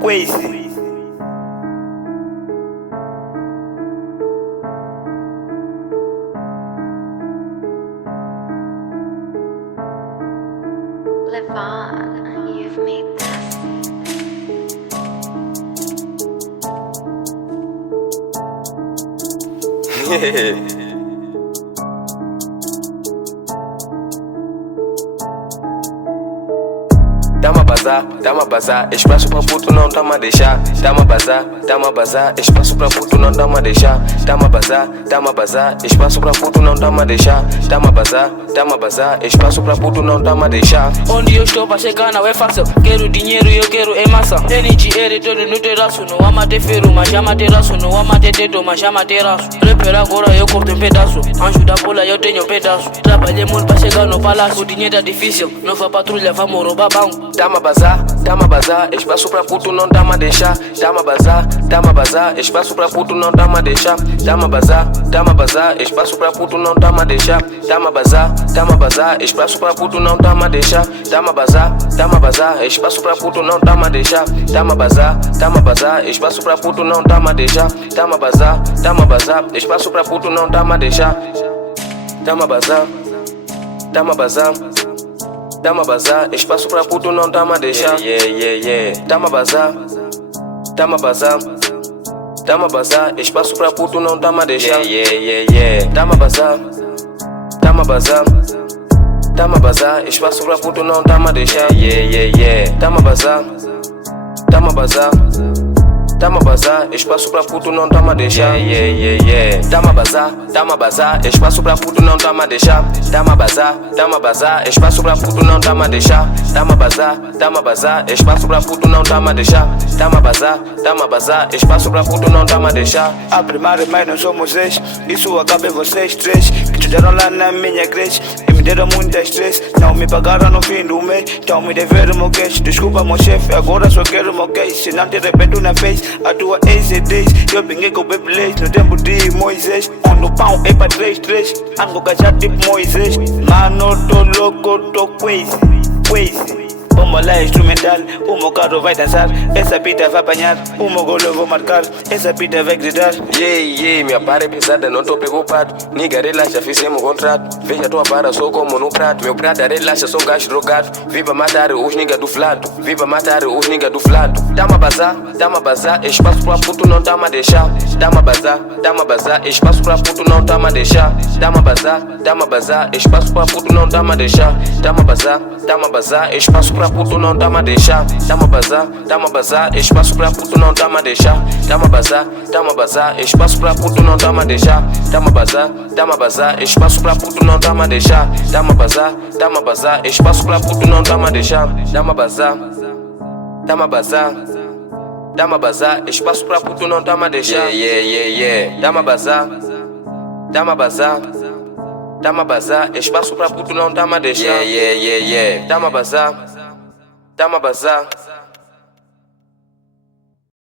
Crazy. Levon, you've made this. Dá-me bazar, espaço pra puto não tá-me a deixar. Dá-me bazar, espaço pra puto não tá-me a deixar. Dá-me bazar, espaço pra puto não tá-me a deixar. Dá-me bazar, espaço pra puto não tá-me a deixar. Onde eu estou pra chegar não é fácil. Quero dinheiro e eu quero é massa. Tem dinheiro todo no terraço. Não ama ter ferro, mas chama terraço. Não ama ter dedo, mas chama terraço. Rapper agora eu corto em pedaço. Anjo da bola eu tenho um pedaço. Trabalhei muito pra chegar no palácio. O dinheiro é difícil, nova patrulha, vamos roubar banco. Dá-me bazar, espaço pra puto não tá-me a deixar. Dá-me bazar, espaço pra puto não tá-me a deixar. Dá-me bazar, espaço pra puto não tá-me a deixar. Dá-me bazar, espaço pra puto não tá-me a deixar. Dá-me bazar, espaço pra puto não tá-me a deixar. Dá-me bazar, espaço pra puto não tá-me a deixar. Dá-me bazar, espaço pra puto não tá-me a deixar. Dá-me bazar. Dá-me bazar, espaço pra puto não tá-me a deixar. Dá-me bazar, espaço pra puto não tá-me a deixar. Dá-me bazar, espaço pra puto não tá-me a deixar. Dá-me bazar, espaço pra puto não tá-me a deixar. Dá-me bazar, espaço pra puto não tá-me a deixar. Dá-me bazar, espaço pra puto não tá-me a deixar. Dá-me bazar, espaço pra puto não tá-me a deixar. Dá-me bazar, espaço pra puto não tá-me a deixar. A primária, mas não somos ex. Isso acaba em vocês três que estudaram lá na minha igreja e me deram muito estresse. Não me pagaram no fim do mês, então me deveram meu cash. Desculpa meu chefe, agora só quero meu cash. Se não te arrependo na face, a tua ex é 10. Eu pinguei com o Beyblade no tempo de Moisés. Onde o pão é pra 3-3, ando gajado tipo Moisés. Mano, tô louco, tô crazy. Bomba lá é instrumental, o meu carro vai dançar. Essa pita vai apanhar, o meu golo eu vou marcar. Essa pita vai gritar. Minha para é pesada, não tô preocupado. Niga, relaxa, fizemos contrato. Veja tua para, sou como no prato. Meu prato relaxa, sou gajo drogado. Viva matar os nigga do flado. Dá-me bazar, espaço pra puto não tá-me a deixar. Dá-me bazar, espaço pra puto não tá-me a deixar. Dá-me bazar, espaço pra puto não tá-me a deixar. Dá-me bazar, espaço pra puto não tá-me a deixar. Dá-me bazar, espaço pra puto não tá-me a deixar. Dá-me bazar, espaço pra puto não tá-me a deixar. Dá-me bazar, espaço pra puto não tá-me a deixar. Dá-me bazar, espaço pra puto não tá-me a deixar. Dá-me bazar, espaço pra puto não tá-me a deixar. Dá-me bazar, espaço pra puto não tá-me a deixar. Dá-me bazar.